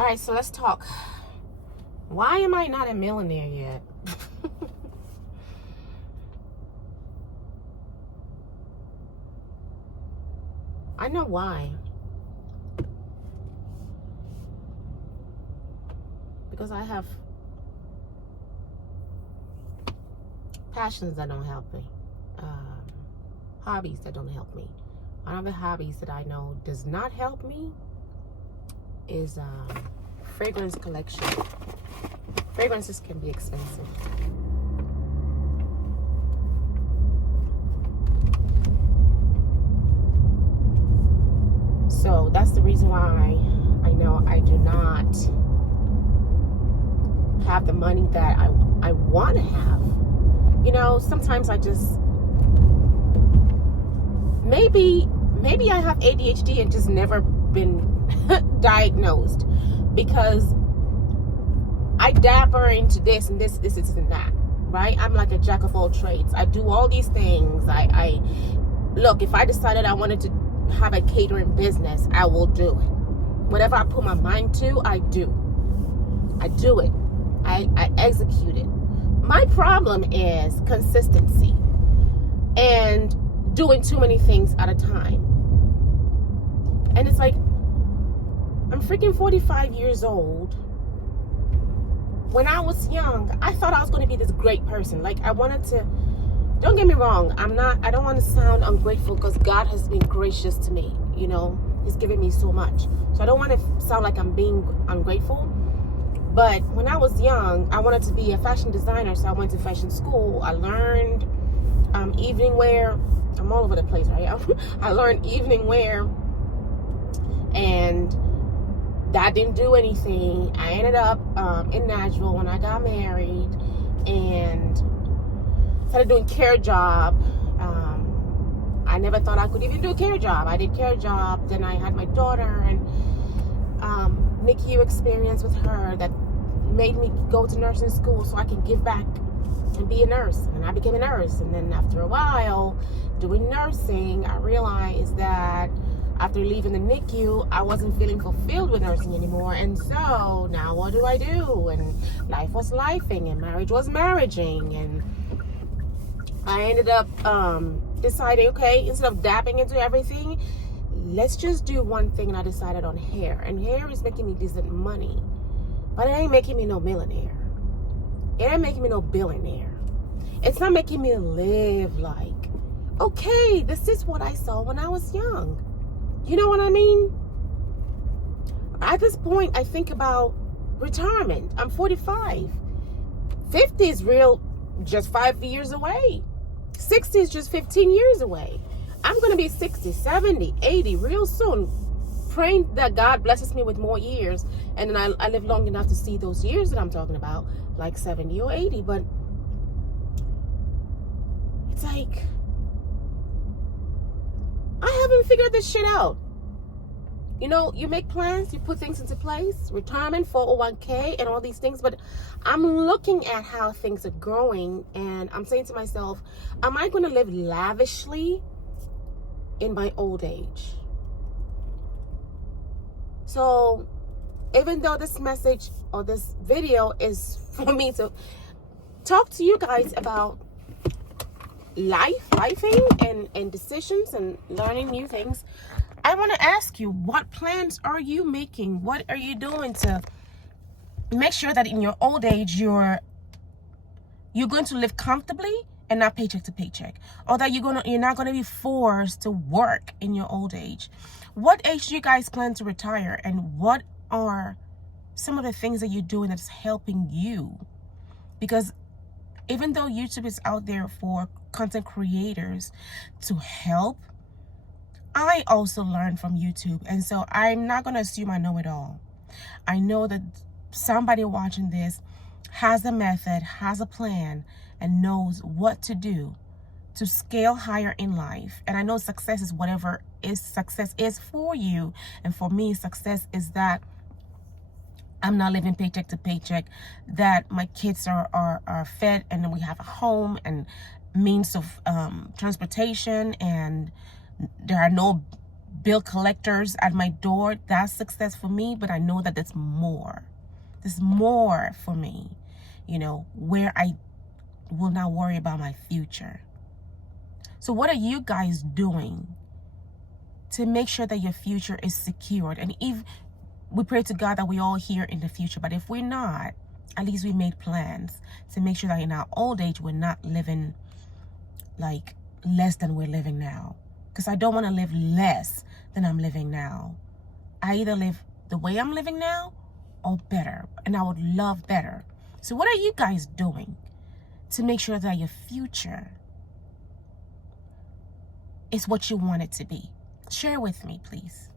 All right, so let's talk. Why am I not a millionaire yet? I know why. Because I have passions that don't help me, hobbies that don't help me. One of the hobbies that I know does not help me is fragrance collection. Fragrances can be expensive. So that's the reason why I know I do not have the money that I want to have. You know, sometimes I just, maybe I have ADHD and just never been diagnosed, because I dabber into this and this and that, right? I'm like a jack of all trades. I do all these things. I look, if I decided I wanted to have a catering business, I will do it. Whatever I put my mind to, I do it. I execute it. My problem is consistency and doing too many things at a time. And it's like, I'm freaking 45 years old. When I was young, I thought I was going to be this great person. Like, I wanted to, don't get me wrong, I don't want to sound ungrateful, because God has been gracious to me. You know, He's given me so much. So I don't want to sound like I'm being ungrateful. But when I was young, I wanted to be a fashion designer. So I went to fashion school. I learned evening wear. I'm all over the place, right? I learned evening wear. And that didn't do anything. I ended up in Nashville when I got married and started doing care job. I never thought I could even do a care job. I did care job. Then I had my daughter, and NICU experience with her that made me go to nursing school so I can give back and be a nurse. And I became a nurse. And then after a while doing nursing, I realized that after leaving the NICU, I wasn't feeling fulfilled with nursing anymore. And so now what do? And life was lifing, and marriage was marriaging. And I ended up deciding, okay, instead of dabbing into everything, let's just do one thing. And I decided on hair. And hair is making me decent money, but it ain't making me no millionaire. It ain't making me no billionaire. It's not making me live like, okay, this is what I saw when I was young. You know what I mean? At this point, I think about retirement. I'm 45. 50 is real, just 5 years away. 60 is just 15 years away. I'm going to be 60, 70, 80 real soon. Praying that God blesses me with more years. And then I live long enough to see those years that I'm talking about, like 70 or 80. But it's like, I haven't figured this shit out. You know, you make plans, you put things into place, retirement, 401k, and all these things. But I'm looking at how things are growing, and I'm saying to myself, am I going to live lavishly in my old age? So even though this message or this video is for me to talk to you guys about lifing and decisions and learning new things, I want to ask you, what plans are you making? What are you doing to make sure that in your old age you're going to live comfortably and not paycheck to paycheck, or that you're not going to be forced to work in your old age? What age do you guys plan to retire, and what are some of the things that you're doing that's helping you? Because even though YouTube is out there for content creators to help, I also learn from YouTube. And so I'm not going to assume I know it all. I know that somebody watching this has a method, has a plan, and knows what to do to scale higher in life. And I know success is whatever success is for you. And for me, success is that I'm not living paycheck to paycheck, that my kids are fed, and then we have a home and means of transportation, and there are no bill collectors at my door, that's success for me. But I know that there's more. There's more for me, where I will not worry about my future. So what are you guys doing to make sure that your future is secured? And if we pray to God that we all here in the future, but if we're not, at least we made plans to make sure that in our old age we're not living like less than we're living now. Because I don't want to live less than I'm living now. I either live the way I'm living now or better, and I would love better. So what are you guys doing to make sure that your future is what you want it to be? Share with me, please.